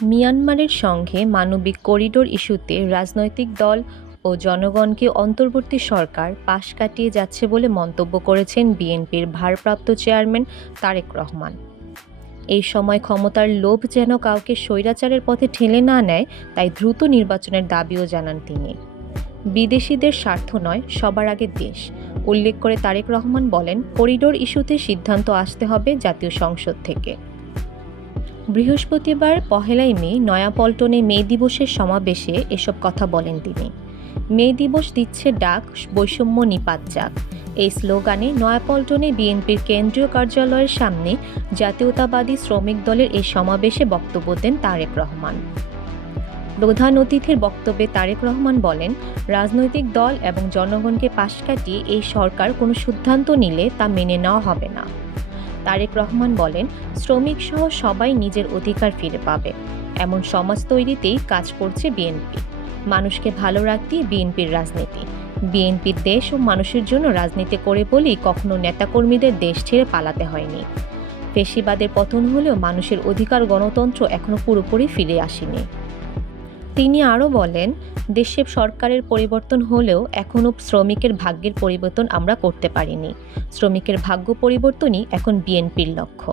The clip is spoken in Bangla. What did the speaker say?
মিয়ানমারের সঙ্গে মানবিক করিডোর ইস্যুতে রাজনৈতিক দল ও জনগণকে অন্তর্বর্তী সরকার পাশ কাটিয়ে যাচ্ছে বলে মন্তব্য করেছেন বিএনপির ভারপ্রাপ্ত চেয়ারম্যান তারেক রহমান। এই সময় ক্ষমতার লোভ যেন কাউকে স্বৈরাচারের পথে ঠেলে না নেয়, তাই দ্রুত নির্বাচনের দাবিও জানান তিনি। বিদেশিদের স্বার্থ নয়, সবার আগে দেশ। উল্লেখ করে তারেক রহমান বলেন, করিডোর ইস্যুতে সিদ্ধান্ত আসতে হবে জাতীয় সংসদ থেকে। বৃহস্পতিবার পহেলাই মে নয়াপল্টনে মে দিবসের সমাবেশে এসব কথা বলেন তিনি। মে দিবস দিচ্ছে ডাক, বৈষম্য নিপাত যাক। এই স্লোগানে নয়াপল্টনে বিএনপির কেন্দ্রীয় কার্যালয়ের সামনে জাতীয়তাবাদী শ্রমিক দলের এই সমাবেশে বক্তব্য দেন তারেক রহমান। প্রধান অতিথির বক্তব্যে তারেক রহমান বলেন, রাজনৈতিক দল এবং জনগণকে পাশ কাটিয়ে এই সরকার কোনো সিদ্ধান্ত নিলে তা মেনে নেওয়া হবে না। তারেক রহমান বলেন, শ্রমিক সহ সবাই নিজের অধিকার ফিরে পাবে। এমন সমাজ তৈরিতেই কাজ করছে বিএনপি। মানুষকে ভালো রাখতেই বিএনপির রাজনীতি। বিএনপির দেশ ও মানুষের জন্য রাজনীতি করে বলেই কখনো নেতাকর্মীদের দেশ ছেড়ে পালাতে হয়নি। পেশিবাদের পতন হলেও মানুষের অধিকার গণতন্ত্র এখনও পুরোপুরি ফিরে আসেনি। তিনি আরও বলেন, দেশে সরকারের পরিবর্তন হলেও এখনও শ্রমিকের ভাগ্যের পরিবর্তন আমরা করতে পারিনি। শ্রমিকের ভাগ্য পরিবর্তনই এখন বিএনপির লক্ষ্য।